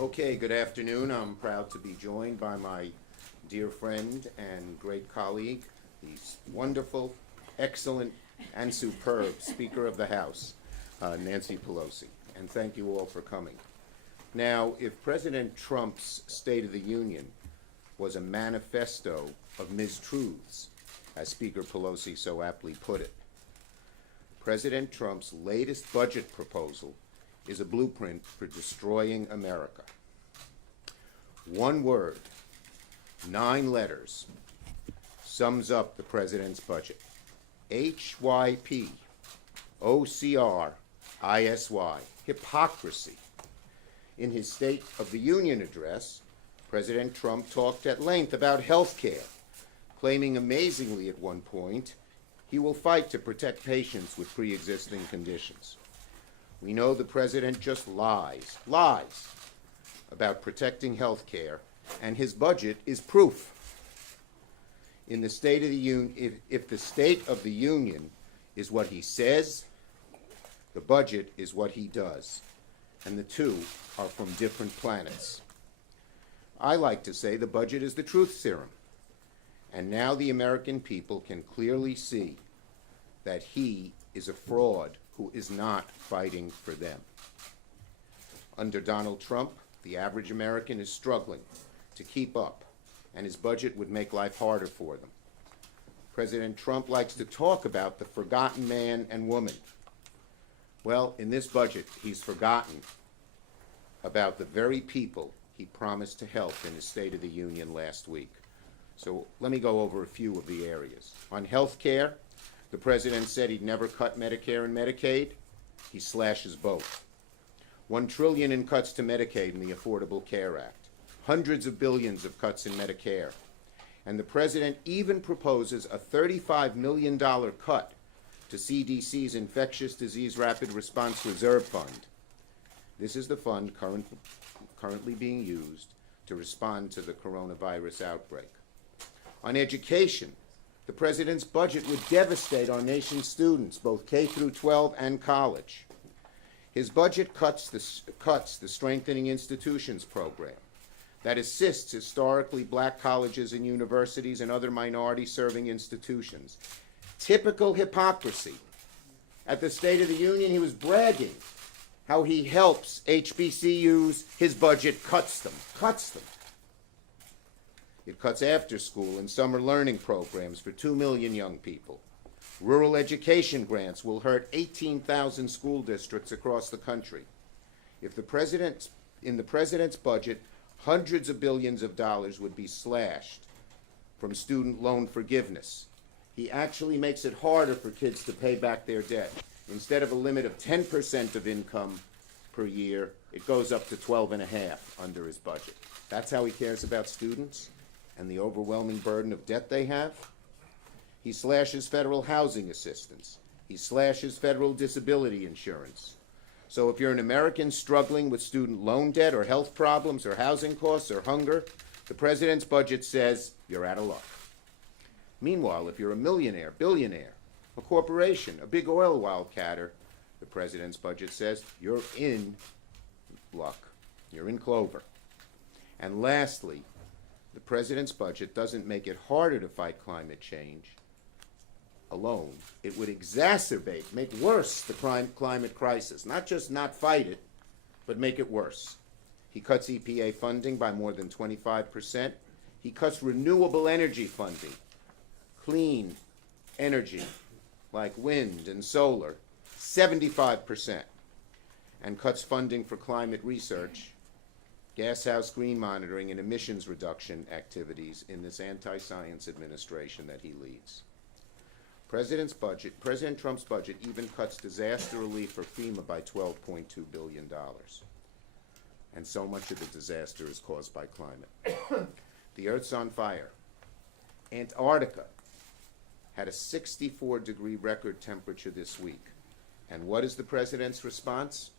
Okay, good afternoon. I'm proud to be joined by my dear friend and great colleague, the wonderful, excellent, and superb Speaker of the House, Nancy Pelosi. And thank you all for coming. Now, if President Trump's State of the Union was a manifesto of mistruths, as Speaker Pelosi so aptly put it, President Trump's latest budget proposal is a blueprint for destroying America. One word, 9 letters, sums up the president's budget. HYP, OCR, ISY, hypocrisy. In his State of the Union address, President Trump talked at length about health care, claiming amazingly at one point he will fight to protect patients with pre-existing conditions. We know the president just lies about protecting health care, and his budget is proof. In the State of the Union, if the State of the Union is what he says, the budget is what he does, and the two are from different planets. I like to say the budget is the truth serum, and now the American people can clearly see that he is a fraud who is not fighting for them. Under Donald Trump, the average American is struggling to keep up, and his budget would make life harder for them. President Trump likes to talk about the forgotten man and woman. Well, in this budget, he's forgotten about the very people he promised to help in his State of the Union last week. So let me go over a few of the areas. On health care, the president said he'd never cut Medicare and Medicaid. He slashes both. $1 trillion in cuts to Medicaid in the Affordable Care Act. Hundreds of billions of cuts in Medicare. And the president even proposes a $35 million cut to CDC's Infectious Disease Rapid Response Reserve Fund. This is the fund currently being used to respond to the coronavirus outbreak. On education, the president's budget would devastate our nation's students, both K through 12 and college. His budget cuts the Strengthening Institutions program that assists historically black colleges and universities and other minority-serving institutions. Typical hypocrisy. At the State of the Union, he was bragging how he helps HBCUs. His budget cuts them. It cuts after-school and summer learning programs for 2 million young people. Rural education grants will hurt 18,000 school districts across the country. In the president's budget, hundreds of billions of dollars would be slashed from student loan forgiveness. He actually makes it harder for kids to pay back their debt. Instead of a limit of 10% of income per year, it goes up to 12.5% under his budget. That's how he cares about students and the overwhelming burden of debt they have. He slashes federal housing assistance. He slashes federal disability insurance. So if you're an American struggling with student loan debt or health problems or housing costs or hunger, the president's budget says you're out of luck. Meanwhile, if you're a millionaire, billionaire, a corporation, a big oil wildcatter, the president's budget says you're in luck. You're in clover. And lastly, the president's budget doesn't make it harder to fight climate change alone. It would exacerbate, make worse the climate crisis. Not just not fight it, but make it worse. He cuts EPA funding by more than 25%. He cuts renewable energy funding, clean energy like wind and solar, 75%. And cuts funding for climate research, gashouse green monitoring, and emissions reduction activities in this anti-science administration that he leads. President Trump's budget even cuts disaster relief for FEMA by $12.2 billion. And so much of the disaster is caused by climate. The Earth's on fire. Antarctica had a 64-degree record temperature this week. And what is the president's response?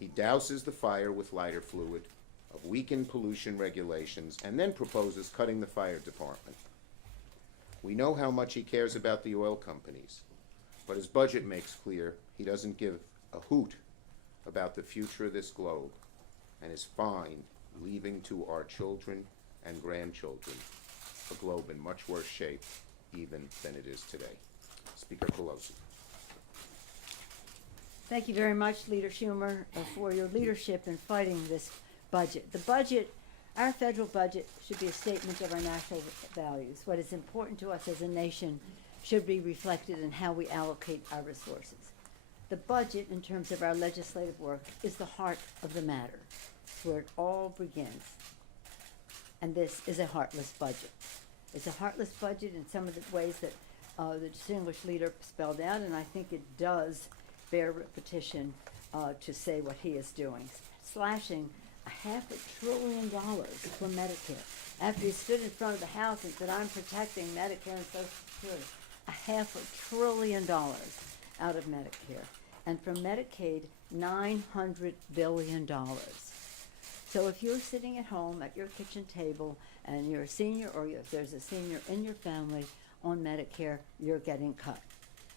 He douses the fire with lighter fluid, of weakened pollution regulations, and then proposes cutting the fire department. We know how much he cares about the oil companies, but his budget makes clear he doesn't give a hoot about the future of this globe and is fine leaving to our children and grandchildren a globe in much worse shape even than it is today. Speaker Pelosi. Thank you very much, Leader Schumer, for your leadership in fighting this budget. The budget, our federal budget, should be a statement of our national values. What is important to us as a nation should be reflected in how we allocate our resources. The budget, in terms of our legislative work, is the heart of the matter. It's where it all begins. And this is a heartless budget. It's a heartless budget in some of the ways that the distinguished leader spelled out, and I think it does bear repetition to say what he is doing. Slashing $500 billion from Medicare. After he stood in front of the House and said, I'm protecting Medicare and Social Security. $500 billion out of Medicare. And from Medicaid, $900 billion. So if you're sitting at home at your kitchen table and you're a senior, or if there's a senior in your family on Medicare, you're getting cut.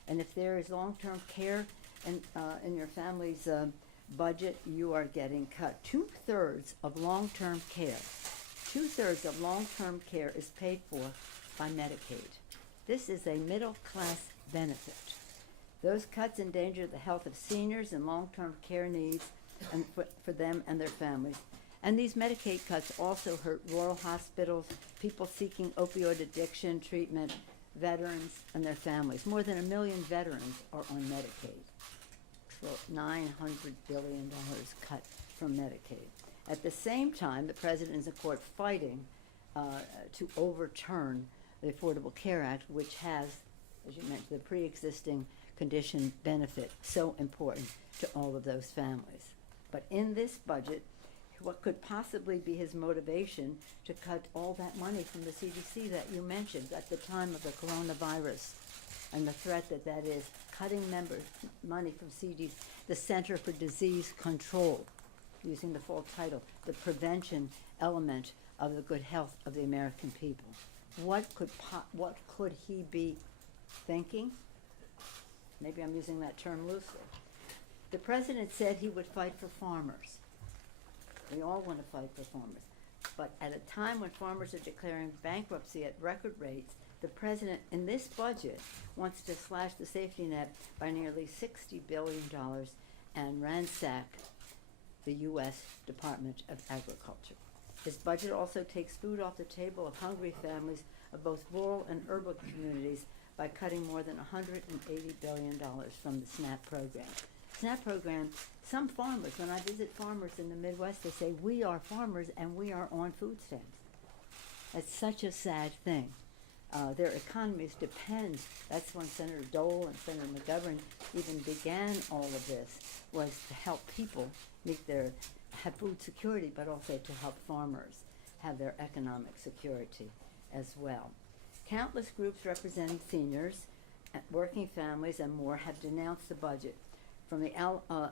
And if there is long-term care in your family's budget, you are getting cut. 2/3 of long-term care, 2/3 of long-term care is paid for by Medicaid. This is a middle-class benefit. Those cuts endanger the health of seniors and long-term care needs and for them and their families. And these Medicaid cuts also hurt rural hospitals, people seeking opioid addiction treatment, veterans and their families. More than 1 million veterans are on Medicaid. $900 billion cut from Medicaid. At the same time, the president is in court fighting to overturn the Affordable Care Act, which has, as you mentioned, the pre-existing condition benefit, so important to all of those families. But in this budget, what could possibly be his motivation to cut all that money from the CDC that you mentioned at the time of the coronavirus and the threat that that is, cutting money from CDC, the Center for Disease Control, using the full title, the prevention element of the good health of the American people. What could he be thinking? Maybe I'm using that term loosely. The president said he would fight for farmers. We all want to fight for farmers. But at a time when farmers are declaring bankruptcy at record rates, the president in this budget wants to slash the safety net by nearly $60 billion and ransack the U.S. Department of Agriculture. His budget also takes food off the table of hungry families of both rural and urban communities by cutting more than $180 billion from the SNAP program. SNAP program, some farmers, when I visit farmers in the Midwest, they say, we are farmers and we are on food stamps. That's such a sad thing. Their economies depend, that's when Senator Dole and Senator McGovern even began all of this, was to help people have food security, but also to help farmers have their economic security as well. Countless groups representing seniors, working families, and more have denounced the budget, from the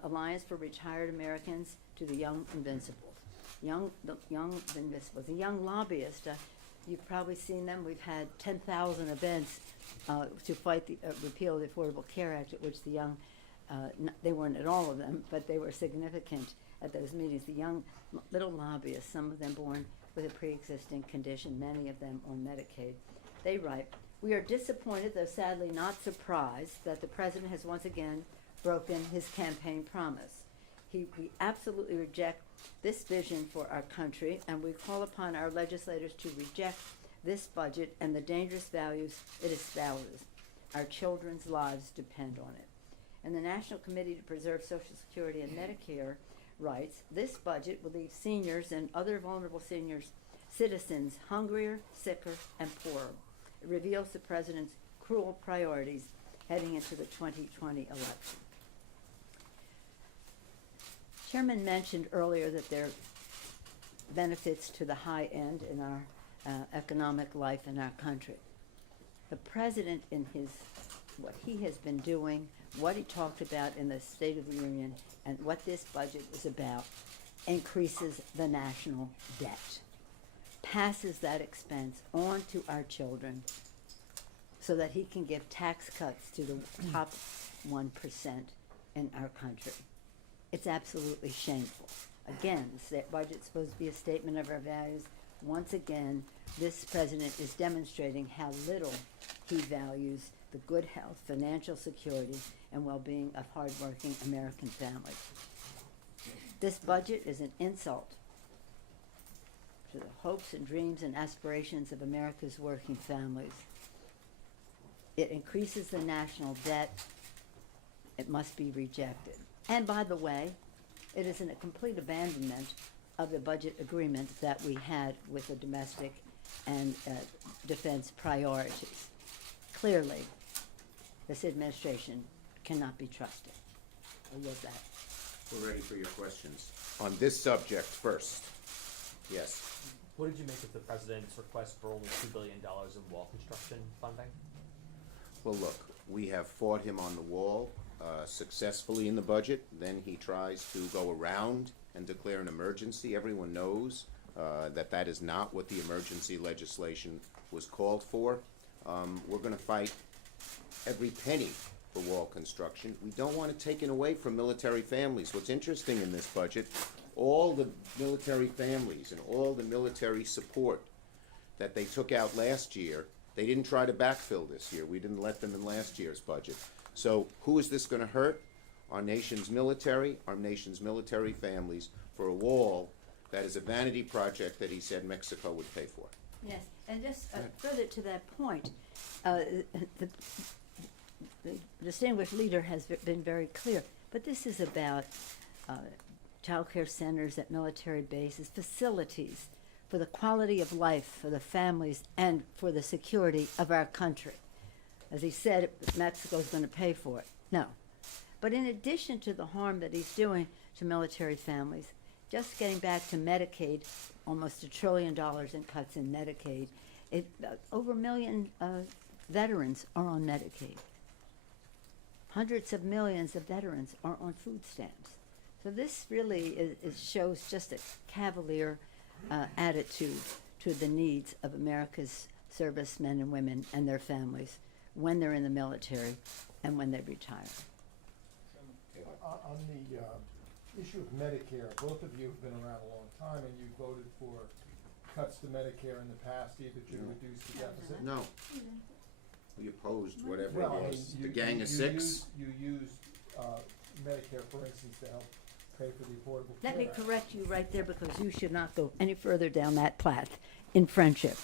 Alliance for Retired Americans to the Young Invincibles. The young lobbyists, you've probably seen them. We've had 10,000 events to fight the repeal of the Affordable Care Act, at which the young, they weren't at all of them, but they were significant at those meetings. The young little lobbyists, some of them born with a pre-existing condition, many of them on Medicaid. They write, we are disappointed, though sadly not surprised, that the president has once again broken his campaign promise. We absolutely reject this vision for our country, and we call upon our legislators to reject this budget and the dangerous values it espouses. Our children's lives depend on it. And the National Committee to Preserve Social Security and Medicare writes, this budget will leave seniors and other vulnerable citizens hungrier, sicker, and poorer. It reveals the president's cruel priorities heading into the 2020 election. Chairman mentioned earlier that there are benefits to the high end in our economic life in our country. The president, in what he has been doing, what he talked about in the State of the Union, and what this budget is about, increases the national debt, passes that expense on to our children so that he can give tax cuts to the top 1% in our country. It's absolutely shameful. Again, the budget's supposed to be a statement of our values. Once again, this president is demonstrating how little he values the good health, financial security, and well-being of hardworking American families. This budget is an insult to the hopes and dreams and aspirations of America's working families. It increases the national debt. It must be rejected. And by the way, it is a complete abandonment of the budget agreement that we had with the domestic and defense priorities. Clearly, this administration cannot be trusted. I yield that. We're ready for your questions. On this subject first. Yes. What did you make of the president's request for only $2 billion in wall construction funding? Well, look, we have fought him on the wall successfully in the budget. Then he tries to go around and declare an emergency. Everyone knows that that is not what the emergency legislation was called for. We're going to fight every penny for wall construction. We don't want to take it away from military families. What's interesting in this budget, all the military families and all the military support that they took out last year, they didn't try to backfill this year. We didn't let them in last year's budget. So who is this going to hurt? Our nation's military families, for a wall that is a vanity project that he said Mexico would pay for. Yes, and just further to that point, the distinguished leader has been very clear, but this is about child care centers at military bases, facilities for the quality of life for the families and for the security of our country. As he said, Mexico's going to pay for it. No. But in addition to the harm that he's doing to military families, just getting back to Medicaid, almost $1 trillion in cuts in Medicaid, over 1 million veterans are on Medicaid. Hundreds of millions of veterans are on food stamps. So this really shows just a cavalier attitude to the needs of America's servicemen and women and their families when they're in the military and when they retire. On the issue of Medicare, both of you have been around a long time, and you voted for cuts to Medicare in the past, either to reduce the deficit. No. We opposed whatever Well, I it mean, was. you- The Gang you- of you Six. You used Medicare, for instance, to help pay for the Affordable Let Care me Act. correct you right there because you should not go any further down that path in friendship.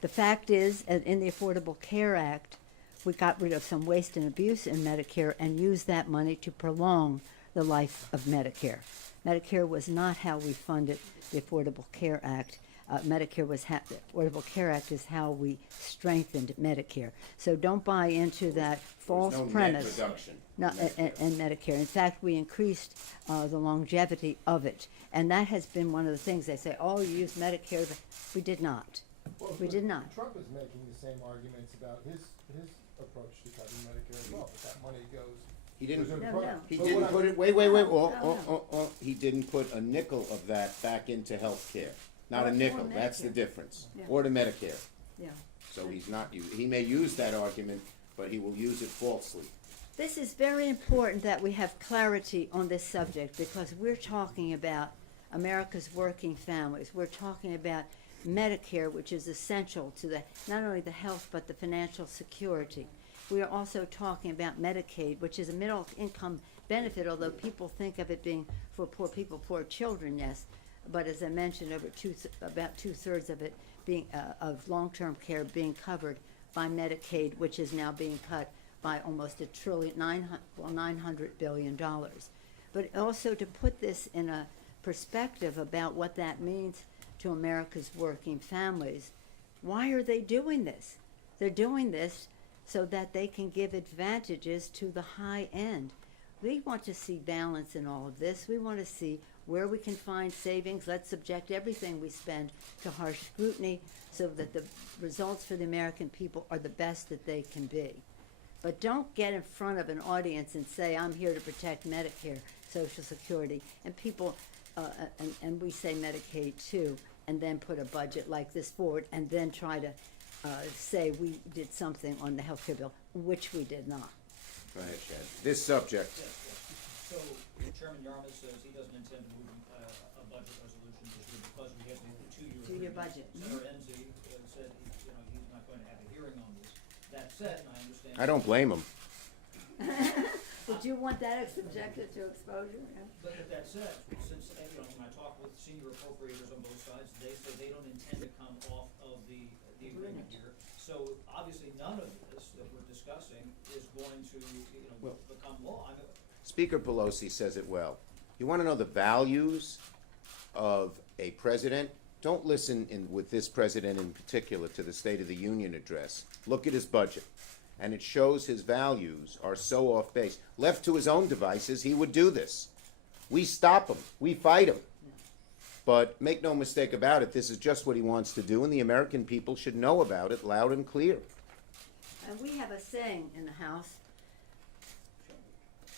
The fact is, in the Affordable Care Act, we got rid of some waste and abuse in Medicare and used that money to prolong the life of Medicare. Medicare was not how we funded the Affordable Care Act. Medicare was the Affordable Care Act is how we strengthened Medicare. So don't buy into that false There's no premise. net reduction. No, in Medicare. and Medicare. In fact, we increased the longevity of it, and that has been one of the things they say. Oh, you used Medicare. We did not. Well, We but did not. Trump is making the same arguments about his approach to cutting Medicare as well, but that money goes. He didn't. goes to the No, pro- no. He but didn't what put I- it, wait, No. he didn't put a nickel of that back into health care. Not Or a nickel, Medicare. that's the difference. Yeah. Or to Medicare. Yeah. So he's not, he may use that argument, but he will use it falsely. This is very important that we have clarity on this subject because we're talking about America's working families. We're talking about Medicare, which is essential to not only the health but the financial security. We are also talking about Medicaid, which is a middle income benefit, although people think of it being for poor people, poor children, yes. But as I mentioned, about 2/3 of it being of long-term care being covered by Medicaid, which is now being cut by almost $900 billion. But also to put this in a perspective about what that means to America's working families, why are they doing this? They're doing this so that they can give advantages to the high end. We want to see balance in all of this. We want to see where we can find savings. Let's subject everything we spend to harsh scrutiny so that the results for the American people are the best that they can be. But don't get in front of an audience and say, I'm here to protect Medicare, Social Security, and people, and we say Medicaid too, and then put a budget like this forward, and then try to say we did something on the health care bill, which we did not. Go ahead, Chad. This subject, So Chairman Yarmouth says he doesn't intend to move a budget resolution this year because we had the two-year. Two-year agreement. budget. Senator Enzi said, he's not going to have a hearing on this. That said, and I understand. I don't blame him. Would you want that subjected to exposure? Yeah. But with that said, since, when I talk with senior appropriators on both sides, they say they don't intend to come off of the agreement here. So obviously, none of this that we're discussing is going to, Well- become law. I mean, Speaker Pelosi says it well. You want to know the values of a president? Don't listen with this president in particular to the State of the Union address. Look at his budget. And it shows his values are so off base. Left to his own devices, he would do this. We stop him. We fight him. But make no mistake about it, this is just what he wants to do, and the American people should know about it loud and clear. And we have a saying in the House,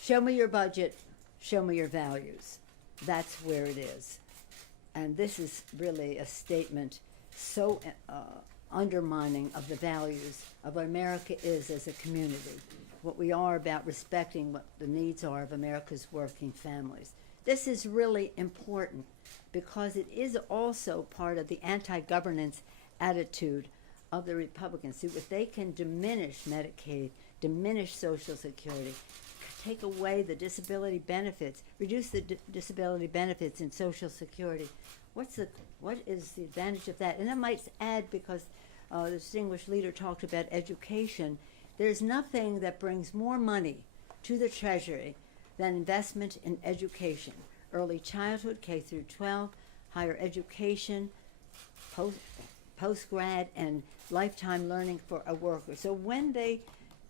show me your budget, show me your values. That's where it is. And this is really a statement so undermining of the values of what America is as a community, what we are about respecting what the needs are of America's working families. This is really important because it is also part of the anti-governance attitude of the Republicans. See, if they can diminish Medicaid, diminish Social Security, take away the disability benefits, reduce the disability benefits in Social Security, what is the advantage of that? And I might add, because the distinguished leader talked about education, there's nothing that brings more money to the Treasury than investment in education. Early childhood, K through 12, higher education, post-grad, and lifetime learning for a worker. So when they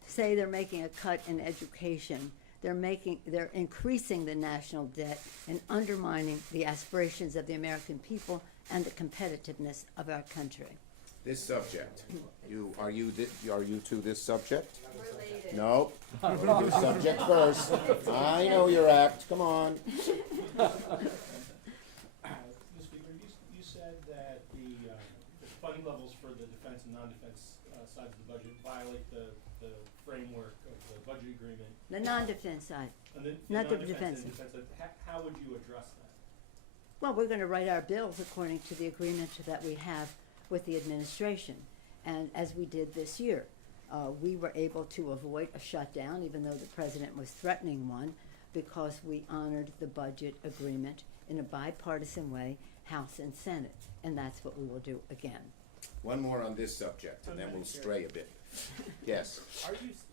say they're making a cut in education, they're increasing the national debt and undermining the aspirations of the American people and the competitiveness of our country. This subject, are you to this subject? Related. No, this subject first. I know your act, come on. Mr. Speaker, you said that the funding levels for the defense and non-defense sides of the budget violate the framework of the budget agreement. The non-defense side. And the Not the non-defense and defense. defense, how would you address that? Well, we're going to write our bills according to the agreement that we have with the administration. And as we did this year, we were able to avoid a shutdown, even though the president was threatening one, because we honored the budget agreement in a bipartisan way, House and Senate. And that's what we will do again. One more on this subject, and then we'll stray a bit. Yes.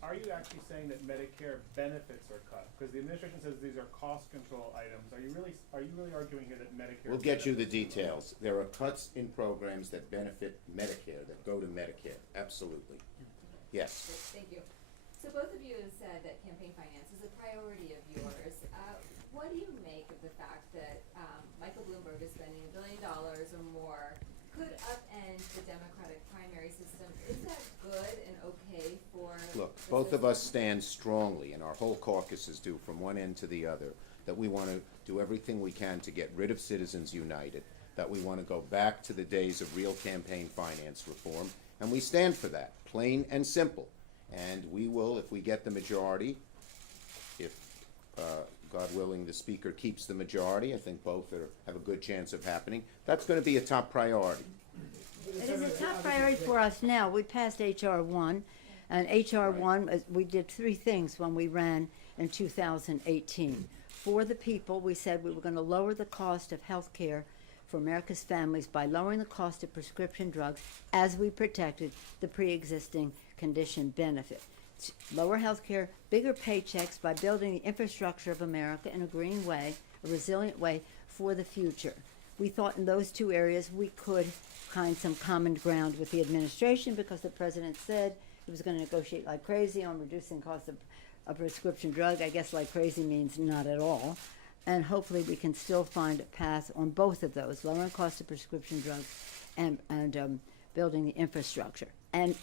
Are you actually saying that Medicare benefits are cut? Because the administration says these are cost control items. Are you really arguing here that Medicare? We'll get you the benefits- details. There are cuts in programs that benefit Medicare, that go to Medicare, absolutely. Yes. Thank you. So both of you have said that campaign finance is a priority of yours. What do you make of the fact that Michael Bloomberg is spending $1 billion or more, could upend the Democratic primary system? Is that good and okay for Look, the both of us system? stand strongly, and our whole caucuses do, from one end to the other, that we want to do everything we can to get rid of Citizens United, that we want to go back to the days of real campaign finance reform, and we stand for that, plain and simple. And we will, if we get the majority, if, God willing, the Speaker keeps the majority, I think both have a good chance of happening, that's going to be a top priority. It is a top priority for us now. We passed H.R. 1, and H.R. 1, we did three things when we ran in 2018. For the people, we said we were going to lower the cost of health care for America's families by lowering the cost of prescription drugs as we protected the pre-existing condition benefit. Lower health care, bigger paychecks by building the infrastructure of America in a green way, a resilient way for the future. We thought in those two areas we could find some common ground with the administration because the president said he was going to negotiate like crazy on reducing cost of a prescription drug. I guess like crazy means not at all. And hopefully we can still find a path on both of those, lowering cost of prescription drugs and building the infrastructure. And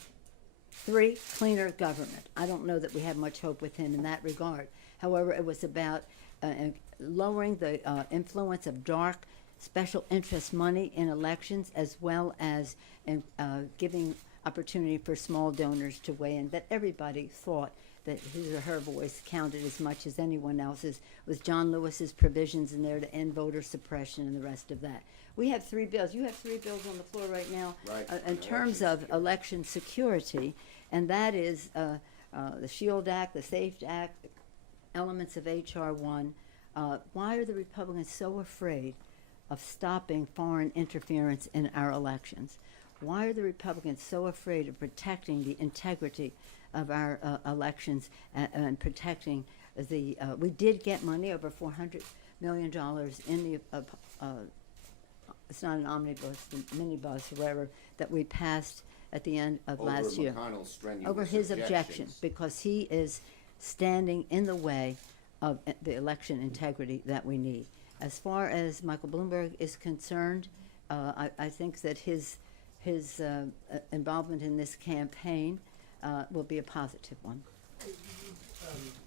3, cleaner government. I don't know that we have much hope with him in that regard. However, it was about lowering the influence of dark special interest money in elections, as well as giving opportunity for small donors to weigh in. But everybody thought that his or her voice counted as much as anyone else's, was John Lewis's provisions in there to end voter suppression and the rest of that. We have 3 bills. You have 3 bills on the floor right now. Right, In on terms election of security. election security, and that is the SHIELD Act, the SAFE Act, elements of H.R. 1. Why are the Republicans so afraid of stopping foreign interference in our elections? Why are the Republicans so afraid of protecting the integrity of our elections and protecting the, we did get money, over $400 million in the, it's not an omnibus, the minibus, or whatever, that we passed at the end of last year. Over McConnell's strenuous Over his objection, objections. because he is standing in the way of the election integrity that we need. As far as Michael Bloomberg is concerned, I think that his involvement in this campaign will be a positive one.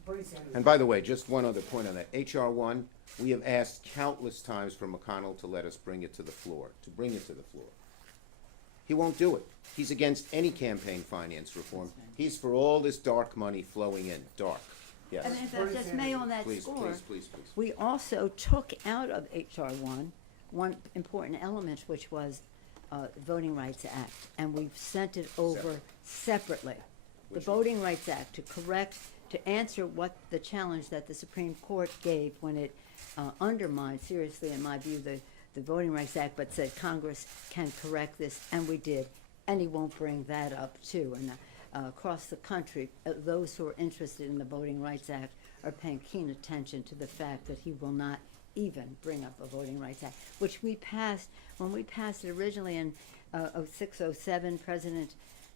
Bernie Sanders. And by the way, just one other point on that. H.R. 1, we have asked countless times for McConnell to let us bring it to the floor, He won't do it. He's against any campaign finance reform. He's for all this dark money flowing in, dark. Yes. And if I just may on that Please, score, please. we also took out of H.R. 1 important element, which was the Voting Rights Act, and we've sent it over separately. The Which one? Voting Rights Act to answer what the challenge that the Supreme Court gave when it undermined seriously, in my view, the Voting Rights Act, but said Congress can correct this, and we did, and he won't bring that up too. And across the country, those who are interested in the Voting Rights Act are paying keen attention to the fact that he will not even bring up a Voting Rights Act, which we passed, when we passed it originally in 06, 07,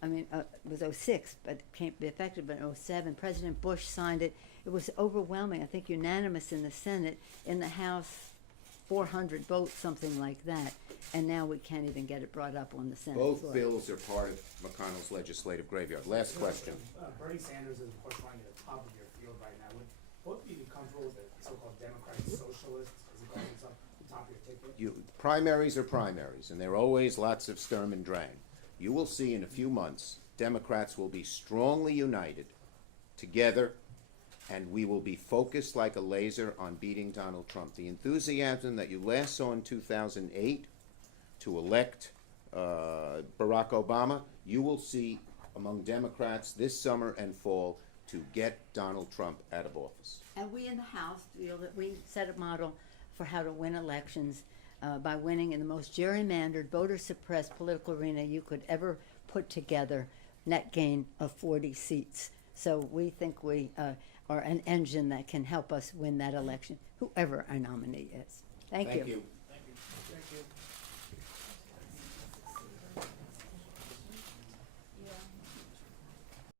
it was 06, but can't be effective, but 07, President Bush signed it. It was overwhelming, I think unanimous in the Senate, in the House, 400 votes, something like that, and now we can't even get it brought up on the Senate floor. Both bills are part of McConnell's legislative graveyard. Last question. Bernie Sanders is, of course, running at the top of your field right now. Would both of you be comfortable with the so-called Democratic Socialists as he calls himself, at the top of your ticket? Primaries are primaries, and there are always lots of sturm and drang. You will see in a few months, Democrats will be strongly united together, and we will be focused like a laser on beating Donald Trump. The enthusiasm that you last saw in 2008 to elect Barack Obama, you will see among Democrats this summer and fall to get Donald Trump out of office. And we in the House feel that we set a model for how to win elections by winning in the most gerrymandered, voter-suppressed political arena you could ever put together, net gain of 40 seats. So we think we are an engine that can help us win that election, whoever our nominee is. Thank you. Thank you. Thank you.